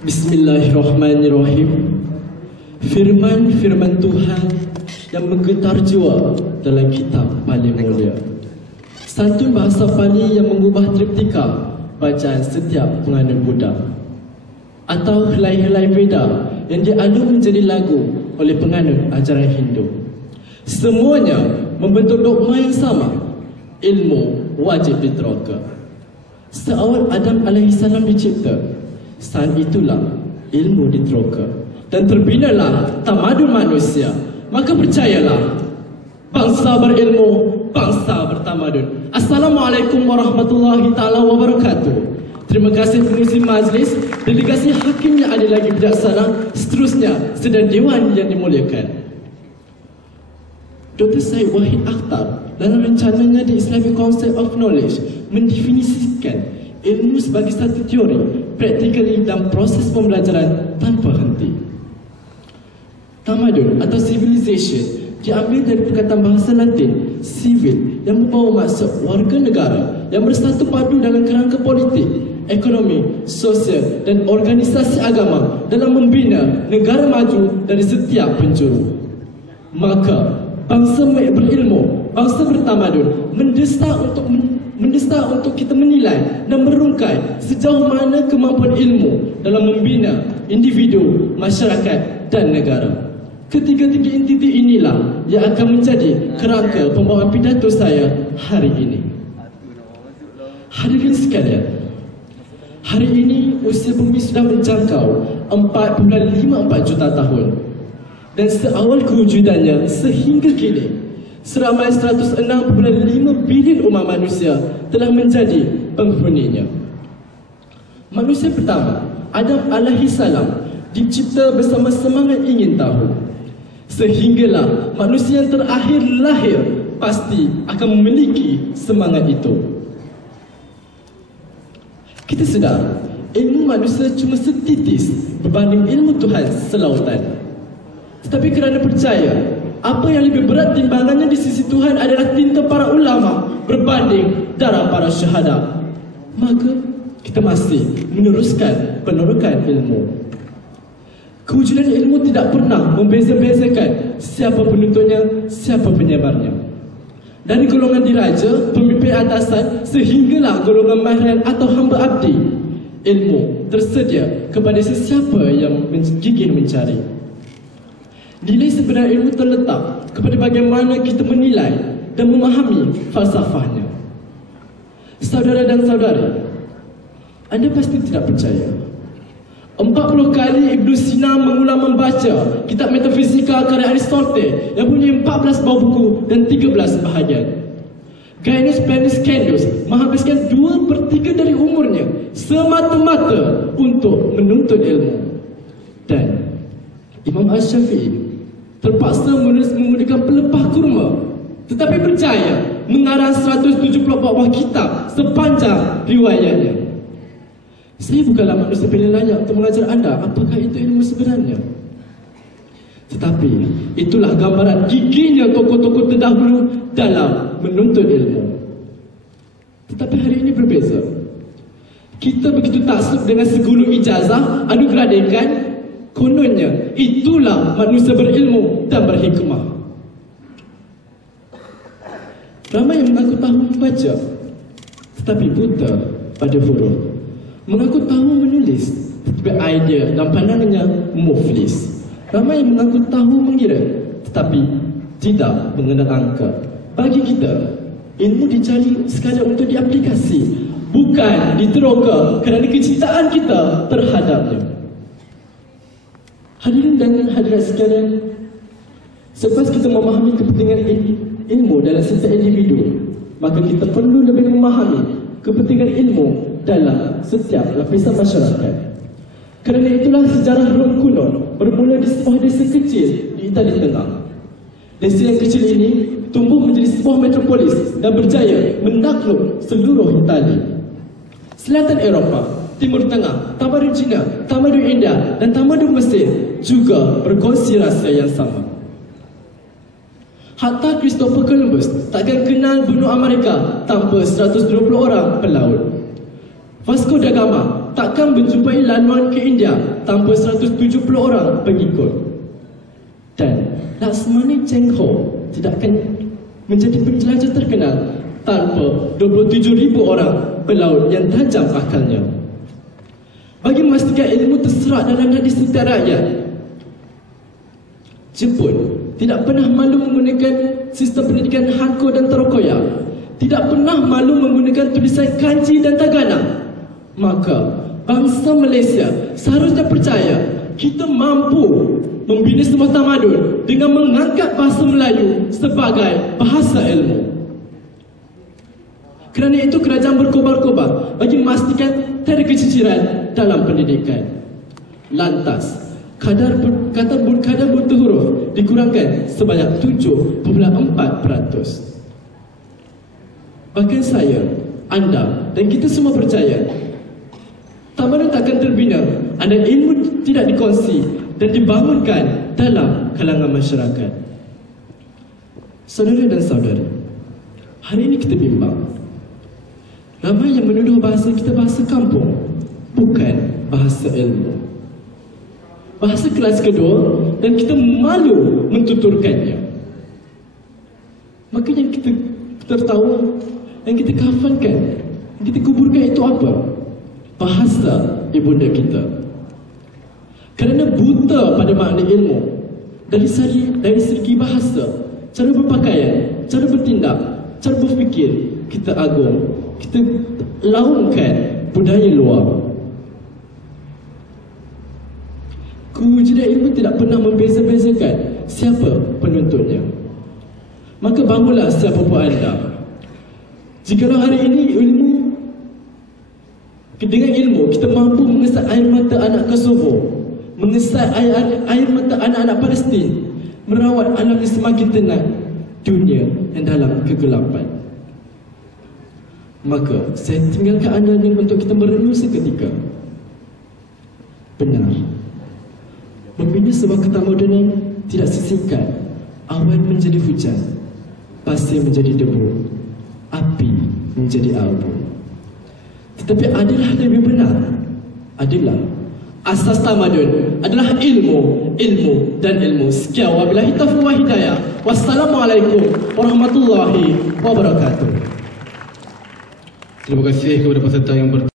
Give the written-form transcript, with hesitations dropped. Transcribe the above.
Bismillahirrahmanirrahim. Firman-firman Tuhan yang menggetar jiwa dalam kitab paling mulia. Santun bahasa Pali yang mengubah triptika bacaan setiap penganut Buddha, atau helai-helai Veda yang diadu menjadi lagu oleh penganut ajaran Hindu. Semuanya membentuk dogma yang sama, ilmu wajib diteroka. Seawal Adam AS dicipta, saat itulah ilmu diteroka dan terbinalah tamadun manusia. Maka percayalah, bangsa berilmu, bangsa bertamadun. Assalamualaikum warahmatullahi ta'ala wabarakatuh. Terima kasih pengurusi majlis, delegasi hakim yang ada lagi bijaksana, seterusnya sedang dewan yang dimuliakan. Dr. Syed Wahid Akhtar dalam rencananya The Islamic Concept of Knowledge mendefinisikan ilmu sebagai satu teori, practically dan proses pembelajaran tanpa henti. Tamadun atau civilization diambil dari perkataan bahasa Latin civil yang membawa maksud warga negara yang bersatu padu dalam kerangka politik, ekonomi, sosial dan organisasi agama dalam membina negara maju dari setiap penjuru. Maka bangsa berilmu, bangsa bertamadun mendesak untuk kita menilai dan merungkai sejauh mana kemampuan ilmu dalam membina individu, masyarakat dan negara. Ketiga-tiga entiti inilah yang akan menjadi kerangka pembawaan pidato saya hari ini. Hadirin sekalian, hari ini usia bumi sudah menjangkau 4.54 juta tahun. Dan seawal kewujudannya sehingga kini, seramai 106.5 bilion umat manusia telah menjadi penghuninya. Manusia pertama, Adam AS, dicipta bersama semangat ingin tahu. Sehinggalah manusia yang terakhir lahir pasti akan memiliki semangat itu. Kita sedar, ilmu manusia cuma setitis berbanding ilmu Tuhan selautan. Tetapi kerana percaya, apa yang lebih berat timbangannya di sisi Tuhan adalah tinta para ulama berbanding darah para syuhada, maka kita masih meneruskan penerokan ilmu. Kewujudan ilmu tidak pernah membeza-bezakan siapa penuntutnya, siapa penyebarnya. Dari golongan diraja, pemimpin atasan, sehinggalah golongan mahran atau hamba abdi, ilmu tersedia kepada sesiapa yang gigih mencari. Nilai sebenar ilmu terletak kepada bagaimana kita menilai dan memahami falsafahnya. Saudara dan saudari, anda pasti tidak percaya 40 kali Ibn Sina mengulang membaca kitab Metafisika karya Aristotle yang punya 14 buah buku dan 13 bahagian. Gaius Plinius Candus menghabiskan 2/3 dari umurnya semata-mata untuk menuntut ilmu. Dan Imam Asy-Syafi'i terpaksa menggunakan pelepah kurma, tetapi percaya mengarang 174 buah kitab sepanjang riwayatnya. Saya bukanlah manusia paling layak untuk mengajar anda apakah itu ilmu sebenarnya. Tetapi itulah gambaran gigihnya tokoh-tokoh terdahulu dalam menuntut ilmu. Tetapi hari ini berbeza. Kita begitu taksub dengan segulu ijazah, anugerah dekan. Kononnya itulah manusia berilmu dan berhikmah. Ramai yang mengaku tahu membaca, tetapi buta pada huruf. Mengaku tahu menulis, tetapi idea dan pandangannya muflis. Ramai yang mengaku tahu mengira, tetapi tidak mengenal angka. Bagi kita, ilmu dicari sekadar untuk diaplikasi, bukan diteroka kerana kecintaan kita terhadapnya. Hadirin dan hadirat sekalian, selepas kita memahami kepentingan ilmu dalam setiap individu, maka kita perlu lebih memahami kepentingan ilmu dalam setiap lapisan masyarakat. Kerana itulah sejarah Rom kuno bermula di sebuah desa kecil di Italia Tengah. Desa yang kecil ini tumbuh menjadi sebuah metropolis dan berjaya menakluk seluruh Italia. Selatan Eropah, Timur Tengah, tamadun Cina, tamadun India dan tamadun Mesir juga berkongsi rahsia yang sama. Hatta Christopher Columbus takkan kenal benua Amerika tanpa 120 orang pelaut. Vasco da Gama takkan menjumpai laluan ke India tanpa 170 orang pengikut. Dan Laksmana Cheng Ho tidak akan menjadi penjelajah terkenal tanpa 27,000 orang pelaut yang tajam akalnya. Bagi memastikan ilmu terserak dalam nadi setiap rakyat, Jepun tidak pernah malu menggunakan sistem pendidikan Hanko dan Terokoya, tidak pernah malu menggunakan tulisan kanji dan tagana. Maka bangsa Malaysia seharusnya percaya kita mampu membina sebuah tamadun dengan mengangkat bahasa Melayu sebagai bahasa ilmu. Kerana itu kerajaan berkobar-kobar bagi memastikan tiada keciciran dalam pendidikan. Lantas, kadar buta huruf dikurangkan sebanyak 7.4%. Bahkan saya, anda dan kita semua percaya tamadun takkan terbina andai ilmu tidak dikongsi dan dibangunkan dalam kalangan masyarakat. Saudara dan saudari, hari ini kita bimbang. Ramai yang menuduh bahasa kita bahasa kampung, bukan bahasa ilmu. Bahasa kelas kedua dan kita malu mentuturkannya. Maka yang kita tertawa, yang kita kafankan, yang kita kuburkan itu apa? Bahasa ibunda kita. Kerana buta pada makna ilmu, dari segi bahasa, cara berpakaian, cara bertindak, cara berfikir, kita agung, kita laungkan budaya luar. Kewujudan ilmu tidak pernah membeza-bezakan siapa penuntutnya. Maka bangunlah siapapun anda. Jikalau hari ini dengan ilmu kita mampu mengesat air mata anak Kosovo, mengesat air mata anak-anak Palestin, merawat alam yang semakin tenang, dunia yang dalam kegelapan. Maka saya tinggalkan anda untuk kita merenung seketika. Benar, membina sebuah ketamadunan tidak sesingkat awan menjadi hujan, pasir menjadi debu, api menjadi abu. Tetapi adalah lebih benar, adalah asas tamadun adalah ilmu, ilmu dan ilmu. Sekian, wabillahi taufiq wa hidayah. Wassalamualaikum warahmatullahi wabarakatuh. Terima kasih kepada peserta yang bertanya.